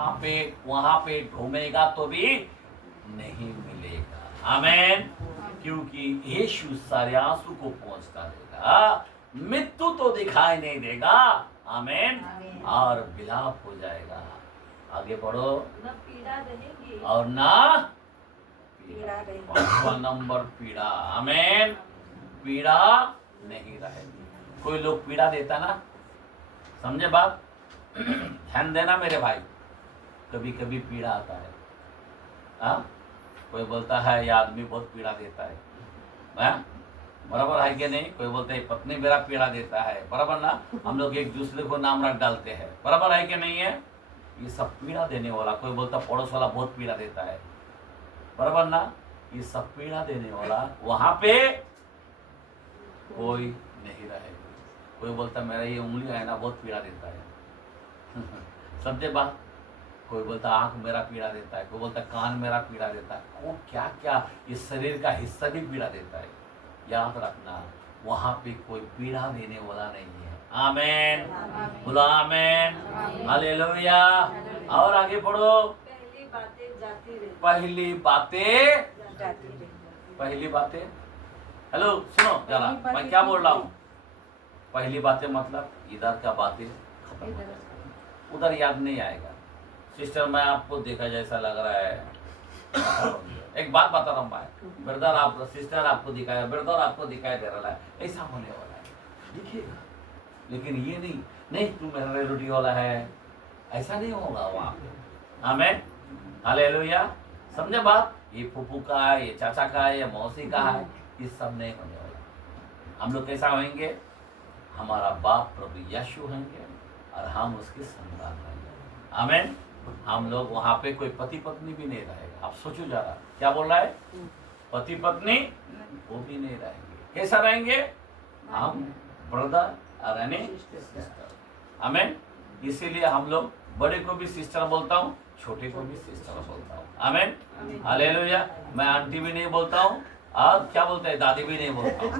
वहां पे ढूंढेगा तो भी नहीं मिलेगा। आमेन। क्योंकि यीशु सारे आंसू को पहुंचता देगा, मृत्यु तो दिखाई नहीं देगा। आमेन। और विलाप हो जाएगा। आगे बढ़ो। न पीड़ा रहेगी और ना पीड़ा। पांचवा नंबर पीड़ा। आमेन। पीड़ा नहीं रहेगी। कोई लोग पीड़ा देता ना, समझे बात? ध्यान देना मेरे भाई। कभी कभी पीड़ा आता है। कोई बोलता है ये आदमी बहुत पीड़ा देता है, बराबर है कि नहीं? कोई बोलता है पत्नी मेरा पीड़ा देता है, बराबर ना? हम लोग एक दूसरे को नाम रख डालते हैं, बराबर है कि नहीं है? ये सब पीड़ा देने वाला। कोई बोलता पड़ोस वाला बहुत पीड़ा देता है, बराबर ना? ये सब पीड़ा देने वाला वहां पे कोई नहीं रहेगा। कोई बोलता मेरा ये उंगली है ना बहुत पीड़ा देता है समझे बात? कोई बोलता आंख मेरा पीड़ा देता है, कोई बोलता कान मेरा पीड़ा देता है, वो क्या क्या इस शरीर का हिस्सा भी पीड़ा देता है। याद रखना वहां पे कोई पीड़ा देने वाला नहीं है। आमेन। बोला आमेन। हालेलुया। और आगे पढ़ो। पहली बातें जाती रही। पहली बातें पहली बातें। हेलो सुनो जरा, मैं क्या बोल रहा हूँ? पहली बातें मतलब इधर का बातें खत्म हो जाएगा, उधर याद नहीं आएगा। सिस्टर मैं आपको देखा जैसा लग रहा है एक बात बता रहा हूँ मैं, ब्रदर आप सिस्टर आपको दिखाया, ब्रदर आपको दिखाई दे रहा है, ऐसा होने वाला है, दिखेगा। लेकिन ये नहीं तू मेरा रिलेटिव वाला है, ऐसा नहीं होगा वहां पे। आमेन। हालेलुया। समझे बात? ये फूफू का है, ये चाचा का है, ये मौसी का है, ये सब नहीं होने वाला। हम लोग कैसा होंगे? हमारा बाप प्रभु यीशु होंगे और हम उसके संतान होंगे। आमेन। हम लोग वहां पे कोई पति पत्नी भी नहीं रहेगा। आप सोचो जरा, क्या बोल रहा है? पति पत्नी वो भी नहीं रहेंगे। कैसा रहेंगे? हम ब्रदर और सिस्टर। आमेन। इसीलिए हम लोग बड़े को भी सिस्टर बोलता हूँ, छोटे को भी सिस्टर बोलता हूँ। आमेन। हालेलुया। मैं आंटी भी नहीं बोलता हूँ और क्या बोलते हैं दादी भी नहीं बोलता हूँ।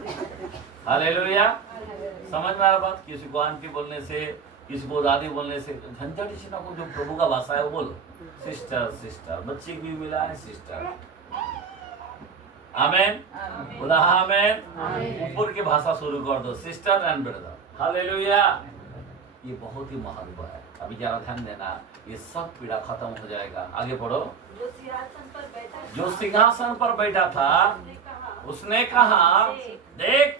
हालेलुया। समझ में आ रहा बात? किसी को आंटी बोलने से, किसी को दादी बोलने से झंझट इसी ना को, जो प्रभु का भाषा है वो बोलो। सिस्टर सिस्टर, बच्चे भी मिला है सिस्टर। आमेन। बोला आमेन। ऊपर की भाषा शुरू कर दो, सिस्टर एंड ब्रदर। हालेलुया। ये बहुत ही महत्व है। अभी जरा ध्यान देना, ये सब पीड़ा खत्म हो जाएगा। आगे बढ़ो। जो सिंहासन पर बैठा था उसने कहा देख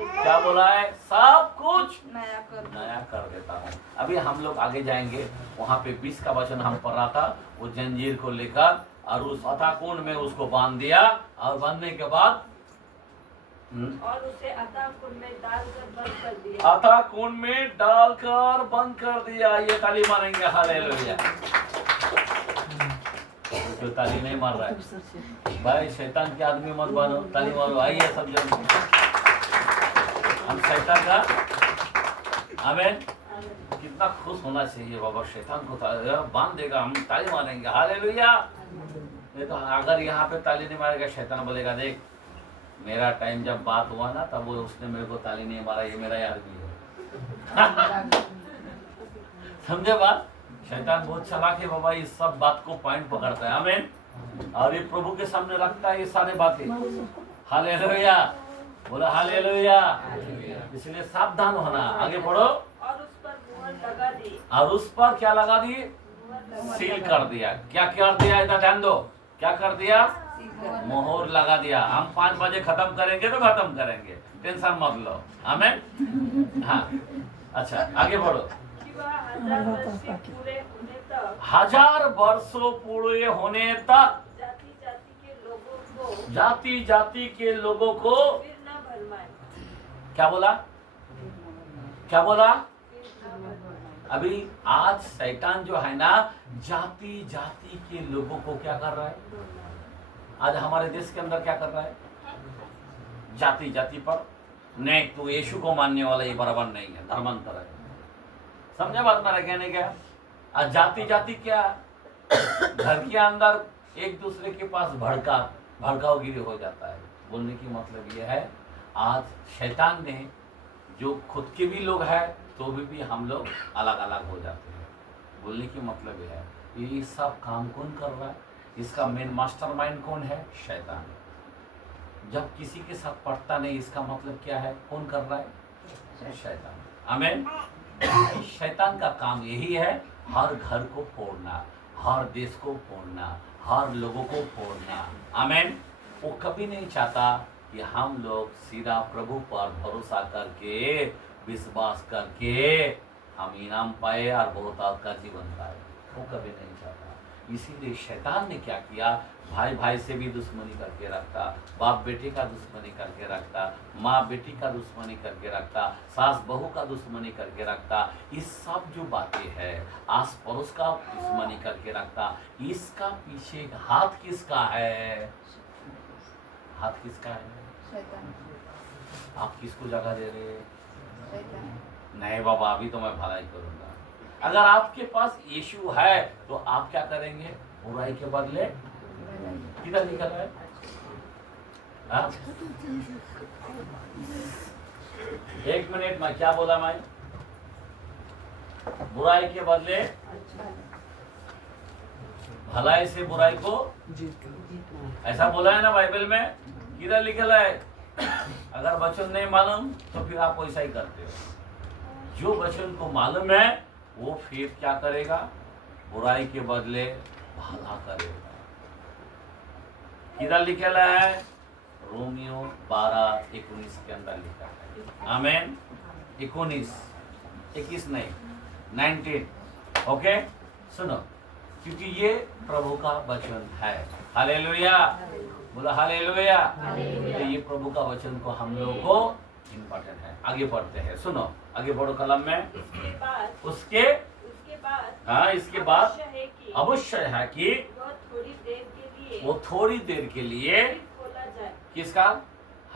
क्या बोला है? सब कुछ नया कर देता हूँ। अभी हम लोग आगे जाएंगे, वहां पे 20 का वचन हम पढ़ रहा था। वो जंजीर को लेकर और उस अथाह कुंड में उसको बांध दिया और बांधने के बाद और उसे अथाह कुंड में डालकर बंद कर दिया। अथाह कुंड में डालकर बंद कर दिया। ये ताली मारेंगे। हालेलुया। जो ताली नहीं मार रहा है भाई, शैतान के आदमी मत बनो, ताली मारो। आइए सब जन, हम शैतान का आमेन। कितना खुश होना चाहिए बाबा, शैतान को बांध देगा, हम ताली मारेंगे। हालेलुया। नहीं तो अगर यहाँ पे ताली नहीं मारेगा, शैतान बोलेगा देख मेरा टाइम जब बात हुआ ना तब वो उसने मेरे को ताली नहीं मारा, ये मेरा आदमी है समझे बात? शैतान बहुत चालाक है बाबा, इस सब बात को पॉइंट पकड़ता है। आमीन। और ये प्रभु के सामने रखता है ये सारे बातें। हालेलुया। बोला हालेलुया। इसलिए सावधान होना। आगे बढ़ो। और उस पर मुहर लगा दी। और उस पर क्या लगा दी? सील कर दिया। क्या कर दिया? इतना ध्यान दो। क्या कर दिया? मोहर लगा दिया। हम 5 बजे खत्म करेंगे तो खत्म करेंगे, टेंशन मत लो। आमीन। हाँ अच्छा आगे बढ़ो। 1000 वर्षों पूरे होने तक जाति जाति के लोगों को फिर न भरमाए। क्या बोला? क्या बोला? अभी आज शैतान जो है ना, जाति जाति के लोगों को क्या कर रहा है? आज हमारे देश के अंदर क्या कर रहा है? जाति जाति पर नहीं, तो यीशु को मानने वाला ये बराबर नहीं है, धर्मांतर है। समझे बात मेरा कहने क्या? आज जाति जाति क्या? घर के अंदर एक दूसरे के पास भड़काऊगिरी हो जाता है। बोलने की मतलब ये है, आज शैतान ने जो खुद के भी लोग हैं तो भी हम लोग अलग अलग हो जाते हैं। बोलने की मतलब यह है, ये सब काम कौन कर रहा है? इसका मेन मास्टरमाइंड कौन है? शैतान। जब किसी के साथ पड़ता नहीं, इसका मतलब क्या है? कौन कर रहा है? शैतान। आमीन। शैतान का काम यही है, हर घर को फोड़ना, हर देश को फोड़ना, हर लोगों को फोड़ना। आमीन। वो कभी नहीं चाहता कि हम लोग सीधा प्रभु पर भरोसा करके, विश्वास करके हम इनाम पाए और बहुत का जीवन पाए। वो कभी नहीं चाहता। इसीलिए शैतान ने क्या किया? भाई भाई से भी दुश्मनी करके रखता, बाप बेटे का दुश्मनी करके रखता, माँ बेटी का दुश्मनी करके रखता, सास बहू का दुश्मनी करके रखता। इस सब जो बातें हैं, आस पड़ोस का दुश्मनी करके रखता। इसका पीछे हाथ किसका है? हाथ किसका है? आप किसको जगह दे रहे हैं? नहीं बाबा, अभी तो मैं भलाई करूंगा। अगर आपके पास यीशु है तो आप क्या करेंगे? बुराई के बदले किधर निकल है? एक मिनट, मैं क्या बोला? मैं बुराई के बदले भलाई से बुराई को, ऐसा बोला है ना बाइबल में? किधर लिखा है? अगर वचन नहीं मालूम तो फिर आप वैसा ही करते हो। जो वचन को मालूम है वो फिर क्या करेगा? बुराई के बदले भला करेगा। किधर लिखा है? रोमियो 12:19 के अंदर लिखा है। आमीन। 21 नहीं, 19। ओके, सुनो, क्योंकि ये प्रभु का वचन है। हालेलुया, बोला हालेलुया। तो ये प्रभु का वचन को हम लोगों को इम्पोर्टेंट है। आगे बढ़ते हैं, सुनो, आगे बढ़ो कलम में। उसके बाद हाँ, इसके बाद अवश्य है कि वो थोड़ी देर के लिए खोला जाए। किसका?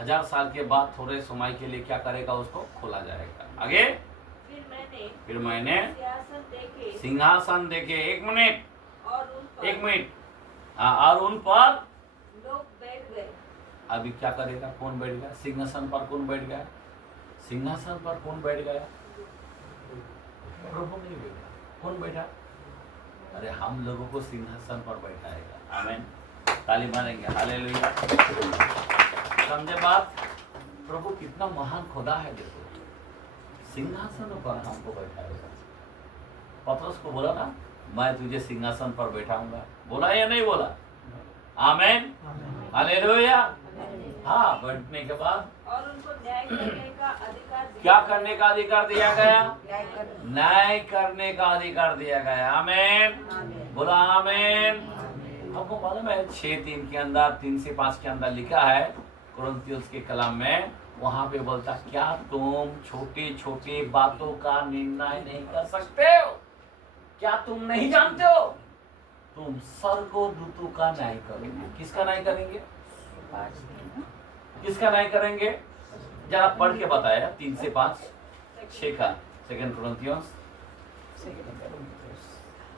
1000 साल के बाद थोड़े समय के लिए क्या करेगा? उसको खोला जाएगा। आगे, फिर मैंने सिंहासन देखे। एक मिनट, हाँ, और उन पर लोग बैठ गए। अभी क्या करेगा? कौन बैठ गया? सिंहासन पर कौन बैठ गया? सिंहासन पर कौन बैठ गया? प्रभु नहीं बैठा। कौन बैठा? अरे हम लोगों को सिंहासन पर बैठाएगा। आमीन। ताली मारेंगे। हालेलुया। समझे बात? प्रभु कितना महान खुदा है। देखो, सिंहासन पर हमको बैठाएगा। पतरस को बोला ना, मैं तुझे सिंहासन पर बैठाऊंगा। बोला या नहीं बोला? आमीन। हालेलुया। हाँ, बैठने के बाद और उनको न्याय करने का अधिकार दिया। क्या करने का अधिकार दिया गया? न्याय करने का अधिकार दिया गया। आमीन। बोला आमीन। आपको मालूम है 6:3 के अंदर, 3 से 5 के अंदर लिखा है कुरिन्थियों के कलाम में, वहां पे बोलता, क्या तुम छोटी छोटी बातों का निर्णय नहीं कर सकते हो? क्या तुम नहीं जानते हो? तुम स्वर्गदूतों का न्याय करोगे। किसका न्याय करेंगे? किसका न्याय करेंगे? जरा पढ़ के बताया 3 से 5, 6 का 2 कुरिन्थियों।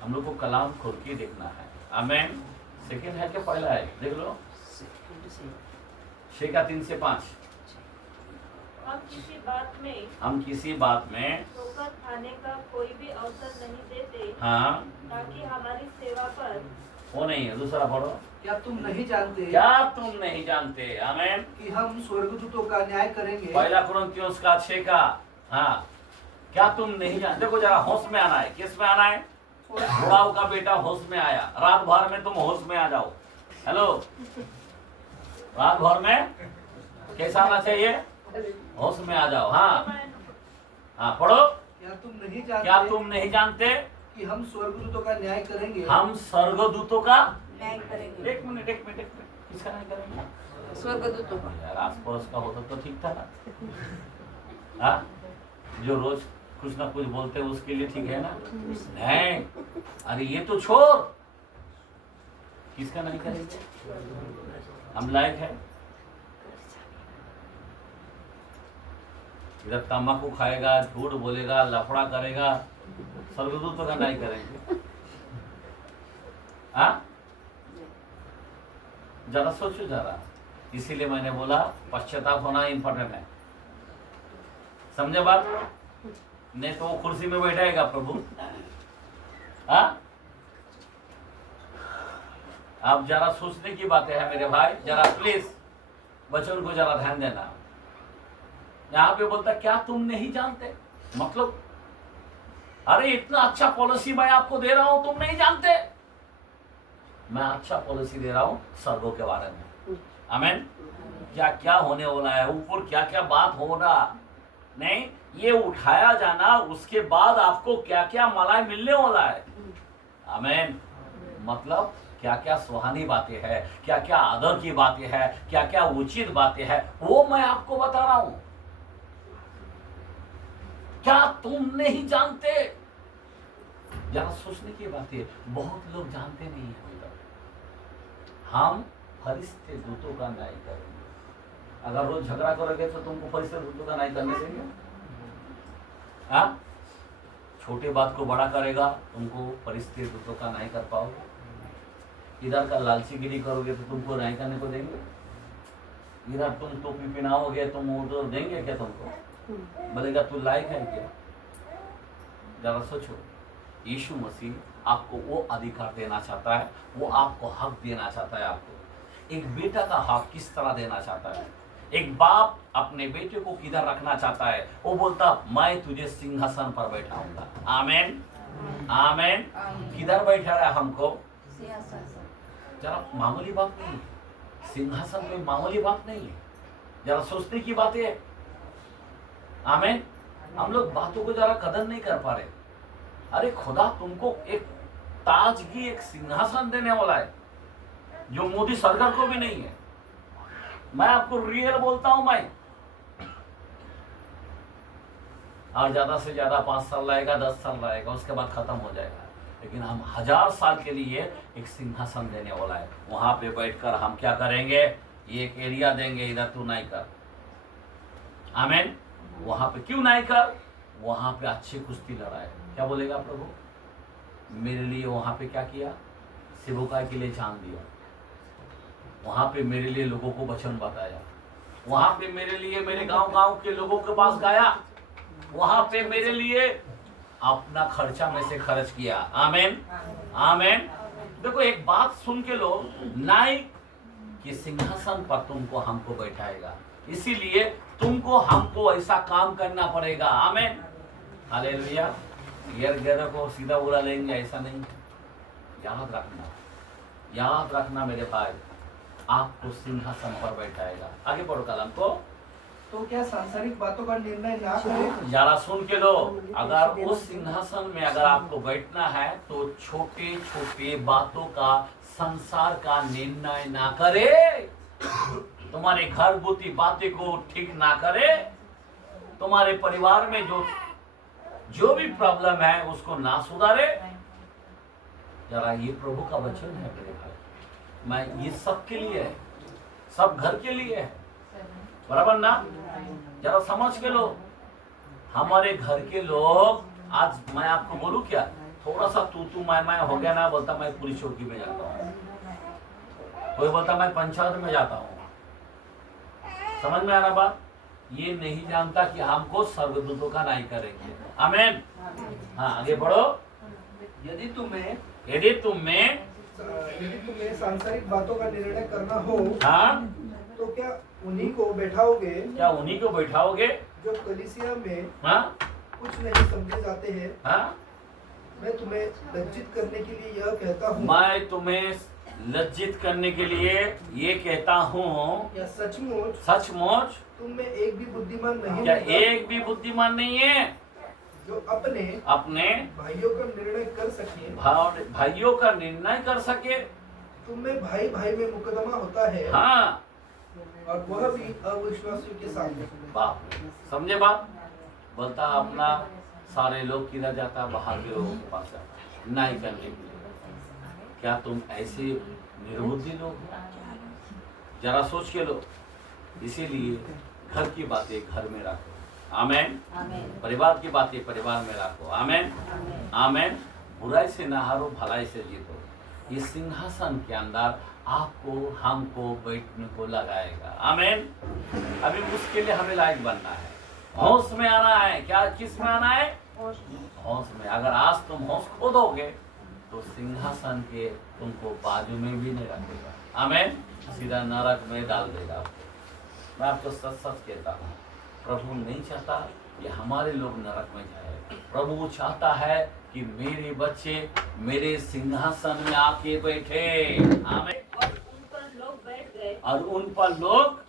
हम लोग को कलाम खोल के देखना है। आमीन। सेकंड है कि पहला है? देख लो, 6 का 3 से 5। हम किसी बात में ठोकर खाने का कोई भी अवसर नहीं देते। हाँ, ताकि हमारी सेवा पर वो नहीं है। दूसरा पढ़ो। क्या तुम नहीं जानते? क्या तुम नहीं जानते? आमीन। कि हम स्वर्गदूतों का न्याय करेंगे। पहला कुरिन्थियों का 6 का, हाँ, क्या तुम नहीं जानते? देखो जरा होश में आना है। किस में आना है? बुढ़ाऊ का बेटा होश में आया। रात भर में तुम होश में आ जाओ। हेलो, रात भर में कैसा आना चाहिए? होश में आ जाओ। हाँ हाँ, पढ़ो। क्या तुम नहीं जानते? क्या तुम नहीं जानते कि हम स्वर्गदूतों का न्याय करेंगे? हम स्वर्गदूतों का न्याय करेंगे। एक मिनट किसका न्याय करेंगे? स्वर्गदूतों का। यार आस पड़ोस का होता तो ठीक था ना। हाँ, जो रोज कुछ ना कुछ बोलते हैं उसके लिए ठीक है ना? नहीं, अरे ये तो छोड़। किसका नहीं करेंगे? हम लायक है? इधर तम्बाकू खाएगा, झूठ बोलेगा, लफड़ा करेगा, स्वर्गदूतों का नहीं करेंगे? हाँ, जरा सोचो जरा। इसीलिए मैंने बोला पश्चाताप होना इंपॉर्टेंट है। समझे बात? नहीं तो वो कुर्सी में बैठाएगा प्रभु। हाँ? अब जरा सोचने की बातें हैं मेरे भाई, जरा प्लीज वचन को जरा ध्यान देना। यहाँ पे बोलता क्या तुम नहीं जानते, मतलब अरे इतना अच्छा पॉलिसी मैं आपको दे रहा हूं, तुम नहीं जानते। मैं अच्छा पॉलिसी दे रहा हूं सर्वों के बारे में। आमीन। क्या क्या होने वाला है, ऊपर क्या क्या बात होगा, नहीं ये उठाया जाना, उसके बाद आपको क्या क्या मलाई मिलने वाला है। आमीन। मतलब क्या क्या सुहानी बातें हैं, क्या क्या आदर की बातें हैं, क्या क्या उचित बातें हैं, वो मैं आपको बता रहा हूं। क्या तुम नहीं जानते? जरा सोचने की बात है, बहुत लोग जानते नहीं है। हम फरिश्ते दूतों का न्याय करेंगे। अगर रोज झगड़ा करोगे तो तुमको फरिश्ते दूतों का न्याय करने देंगे? हाँ? छोटे बात को बड़ा करेगा, तुमको फरिश्ते दूतों का न्याय कर पाओगे? इधर का लालचीगिरी करोगे तो तुमको न्याय करने को देंगे? इधर तुम टोपी पहनाओगे तुम वो देंगे क्या तुमको? बोलेगा तू लायक है क्या? जरा सोचो। यीशु मसीह आपको वो अधिकार देना चाहता है, वो आपको हक देना चाहता है। आपको एक बेटा का हक किस तरह देना चाहता है? एक बाप अपने बेटे को किधर रखना चाहता है? वो बोलता मैं तुझे सिंहासन पर बैठाऊंगा। आमीन आमीन। किधर बैठा रहा है हमको? जरा मामूली बात नहीं, सिंहासन में मामूली बात नहीं है, जरा सोचने की बात है। आमीन। हम लोग बातों को जरा कदर नहीं कर पा रहे। अरे खुदा तुमको एक ताज की एक सिंहासन देने वाला है जो मोदी सरकार को भी नहीं है। मैं आपको रियल बोलता हूं। मैं और ज्यादा से ज्यादा 5 साल लगेगा, 10 साल लगेगा, उसके बाद खत्म हो जाएगा। लेकिन हम 1000 साल के लिए एक सिंहासन देने वाला है। वहां पे बैठकर हम क्या करेंगे? एक एरिया देंगे, इधर तू नहीं कर। आमीन। वहां पे क्यों नहीं कर? वहां पे अच्छी कुश्ती लड़ाए। क्या बोलेगा प्रभु? मेरे लिए वहां पे क्या किया? सेवकाई के लिए जान दिया। वहां पे मेरे लिए लोगों को वचन बताया। वहां पे मेरे लिए मेरे गांव के लोगों के पास गया। वहां पे मेरे लिए अपना खर्चा में से खर्च किया। आमीन आमीन। देखो एक बात सुन के लो, नायक कि सिंहासन पर तुमको हमको बैठाएगा, इसीलिए तुमको हमको ऐसा काम करना पड़ेगा। आमीन हालेलुया। गिर को सीधा बुला लेंगे ऐसा नहीं। याद रखना मेरे भाई, आपको सिंहासन पर बैठाएगा। आगे बढ़ो कलम को। तो क्या सांसारिक बातों का निर्णय ना करें? जरा सुन के लो, अगर उस सिंहासन में अगर आपको बैठना है तो छोटे छोटे बातों का, संसार का निर्णय ना करे। तुम्हारे घर गुती बातें को ठीक ना करे। तुम्हारे परिवार में जो भी प्रॉब्लम है उसको ना सुधारे। जरा ये प्रभु का वचन है मेरे भाई। मैं ये सब के लिए है, सब घर के लिए है, बराबर ना? जरा समझ के लो। हमारे घर के लोग, आज मैं आपको बोलूं क्या, थोड़ा सा तू मैं हो गया ना, बोलता मैं पुलिस चौकी में जाता हूँ, कोई बोलता मैं पंचायत में जाता हूँ। समझ में आ रहा बात? ये नहीं जानता कि हमको सर्वदूतों का न्याय करेंगे। आमीन। हाँ आगे बढ़ो। यदि तुम्हें सांसारिक बातों का निर्णय करना हो, हाँ तो क्या उन्हीं को बैठाओगे? क्या उन्हीं को बैठाओगे जो कलीसिया में हाँ कुछ नहीं समझे जाते हैं? हाँ। मैं तुम्हें लज्जित करने के लिए यह कहता हूँ। मैं तुम्हें लज्जित करने के लिए ये कहता हूँ, या सचमुच तुम में एक भी बुद्धिमान नहीं क्या होगा, एक भी बुद्धिमान नहीं है जो अपने भाइयों का निर्णय कर सके। भाइयों का निर्णय कर सके। तुम में भाई में मुकदमा होता है, हाँ, और वह भी अविश्वासियों के सामने। बाप समझे बात? बोलता अपना सारे लोग किधर जाता है? बाहर के लोगों के पास जाता है न्याय करने के लिए। क्या तुम ऐसे निर्बुद्धि लोग हो? जरा सोच के लो। इसीलिए घर की बातें घर में रखो। आमीन। परिवार की बातें परिवार में रखो। आमीन आमीन। बुराई से न हारो, भलाई से जीतो। ये सिंहासन के अंदर आपको हमको बैठने को लगाएगा। आमीन। अभी उसके लिए हमें लायक बनना है, होश में आना है। क्या किस में आना है? होश में। अगर आज तुम होश खो दोगे तो सिंहासन के तुमको बाजू में भी नहीं रखेगा, आमीन, सीधा नरक में डाल देगा। मैं आपको सच सच कहता हूँ, प्रभु नहीं चाहता कि हमारे लोग नरक में जाए। प्रभु चाहता है कि मेरे बच्चे मेरे सिंहासन में आके बैठे, आमीन, और उन पर लोग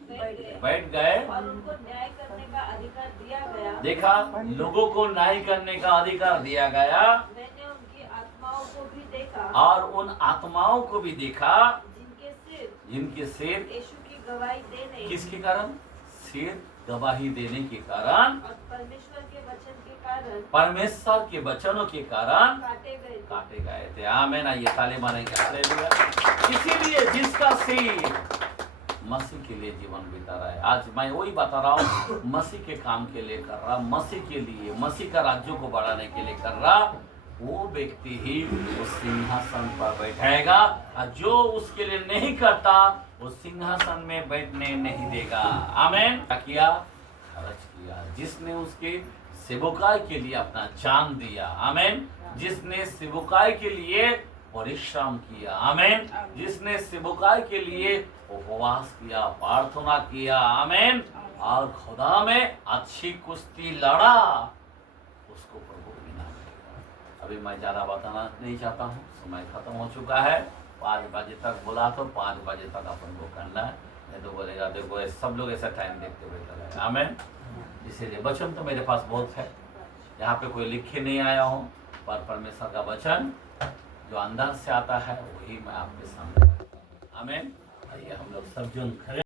बैठ गए और उनको न्याय करने का अधिकार दिया गया। देखा, लोगों को न्याय करने का अधिकार दिया गया। मैंने उनकी आत्माओं को भी देखा और उन आत्माओं को भी देखा जिनके सिर यीशु की गवाही देने, किसके कारण? सिर गवाही देने के कारण और परमेश्वर के वचन के कारण, परमेश्वर के वचनों के कारण काटे गए थे। आमीन, ये ताली मारेंगे, हालेलुया। इसीलिए जिसका सिर मसीह के लिए जीवन बिता रहा है, आज मैं वही बता रहा हूँ, मसीह के काम के लिए कर रहा, मसीह के लिए, मसीह का राज्य को बढ़ाने के लिए कर रहा, वो व्यक्ति ही उस सिंहासन पर बैठेगा, और जो उसके लिए नहीं करता वो सिंहासन में बैठने नहीं देगा। आमीन। क्या किया? खर्च किया। जिसने उसके सेवकाई के लिए अपना जान दिया, आमीन, जिसने सेवकाई के लिए परिश्रम किया, आमीन, जिसने सेवकाई के लिए उपवास किया, प्रार्थना किया, आमीन, और खुदा में अच्छी कुश्ती लड़ा, उसको प्रभु इनाम देगा। अभी मैं ज़्यादा बताना नहीं चाहता हूँ, समय खत्म हो चुका है। 5 बजे तक बोला तो 5 बजे तक अपन को करना है, नहीं तो बोलेगा देखो सब लोग ऐसा टाइम देखते हुए चला है। आमीन। इसीलिए वचन तो मेरे पास बहुत है, यहाँ पे कोई लिखे नहीं आया हूँ, पर परमेश्वर का वचन जो अंदर से आता है वही मैं आपके सामने। आमीन। आइए हम लोग सब जन खड़े